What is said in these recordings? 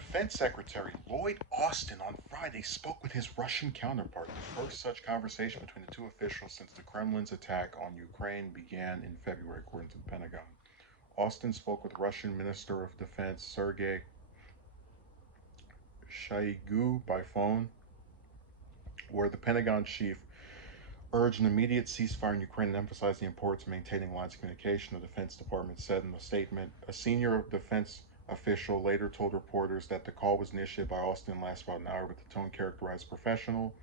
Defense Secretary Lloyd Austin on Friday spoke with his Russian counterpart, the first such conversation between the two officials since the Kremlin's attack on Ukraine began in February, according to the Pentagon. Austin spoke with Russian Minister of Defense Sergei Shoigu by phone, where the Pentagon chief urged an immediate ceasefire in Ukraine and emphasized the importance of maintaining lines of communication, the Defense Department said in a statement. A senior defense official later told reporters that the call was initiated by Austin and lasted about an hour, with the tone characterized as professional.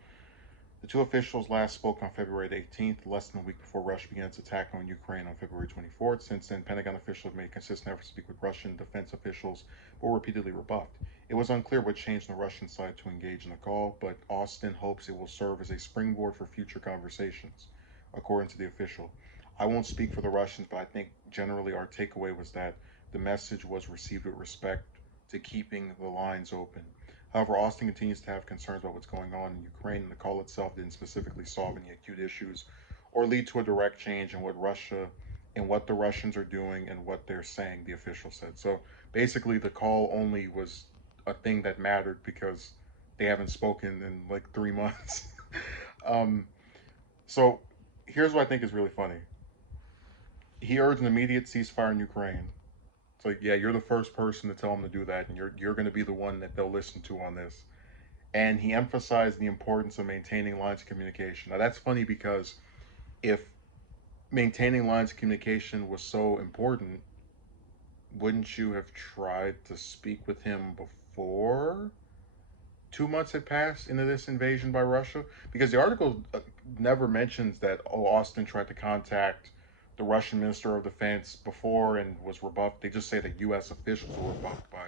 The two officials last spoke on February 18th, less than a week before Russia began its attack on Ukraine on February 24th. Since then, Pentagon officials have made consistent efforts to speak with Russian defense officials, but were repeatedly rebuffed. It was unclear what changed on the Russian side to engage in the call, but Austin hopes it will serve as a springboard for future conversations, according to the official. I won't speak for the Russians, but I think generally our takeaway was that the message was received with respect to keeping the lines open. However, Austin continues to have concerns about what's going on in Ukraine, and the call itself didn't specifically solve any acute issues or lead to a direct change in what the Russians are doing and what they're saying, the official said. So basically the call only was a thing that mattered because they haven't spoken in like 3 months. um, so here's what I think is really funny. He urged an immediate ceasefire in Ukraine. It's like, yeah, you're the first person to tell them to do that, and you're going to be the one that they'll listen to on this. And he emphasized the importance of maintaining lines of communication. Now that's funny because if maintaining lines of communication was so important, wouldn't you have tried to speak with him before 2 months had passed into this invasion by Russia? Because the article never mentions that, oh, Austin tried to contact the Russian Minister of Defense before and was rebuffed. They just say that U.S. officials were rebuffed by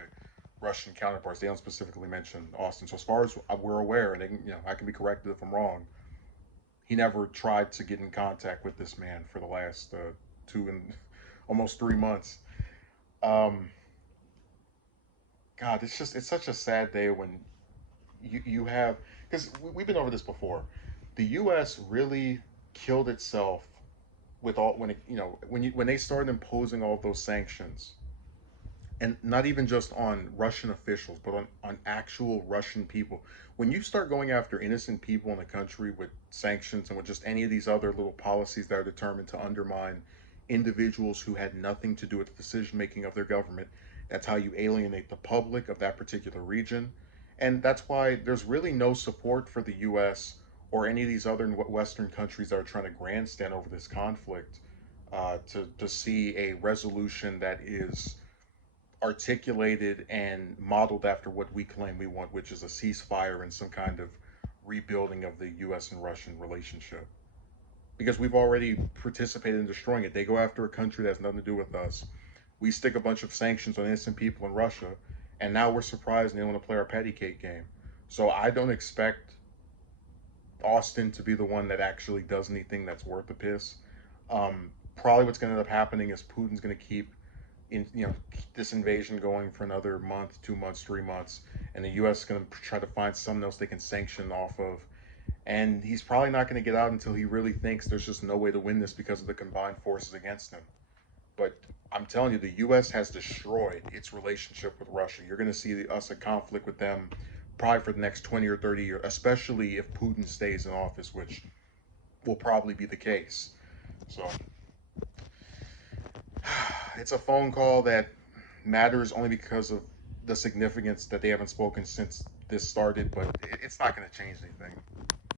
Russian counterparts. They don't specifically mention Austin. So as far as we're aware, and I can be corrected if I'm wrong, he never tried to get in contact with this man for the last two and almost 3 months. Um, God, it's such a sad day when you have, because we've been over this before. The U.S. really killed itself with all when it when they started imposing all those sanctions, and not even just on Russian officials, but on actual Russian people. When you start going after innocent people in the country with sanctions and with just any of these other little policies that are determined to undermine individuals who had nothing to do with the decision making of their government, that's how you alienate the public of that particular region. And that's why there's really no support for the US or any of these other Western countries that are trying to grandstand over this conflict, to see a resolution that is articulated and modeled after what we claim we want, which is a ceasefire and some kind of rebuilding of the US and Russian relationship. Because we've already participated in destroying it. They go after a country that has nothing to do with us. We stick a bunch of sanctions on innocent people in Russia, and now we're surprised and they want to play our patty cake game. So I don't expect Austin to be the one that actually does anything that's worth the piss. Probably what's going to end up happening is Putin's going to keep this invasion going for another month, 2 months, 3 months, and the U.S. is going to try to find something else they can sanction off of. And he's probably not going to get out until he really thinks there's just no way to win this because of the combined forces against him. But I'm telling you, the U.S. has destroyed its relationship with Russia. You're going to see us in conflict with them probably for the next 20 or 30 years, especially if Putin stays in office, which will probably be the case. So it's a phone call that matters only because of the significance that they haven't spoken since this started, but it's not going to change anything.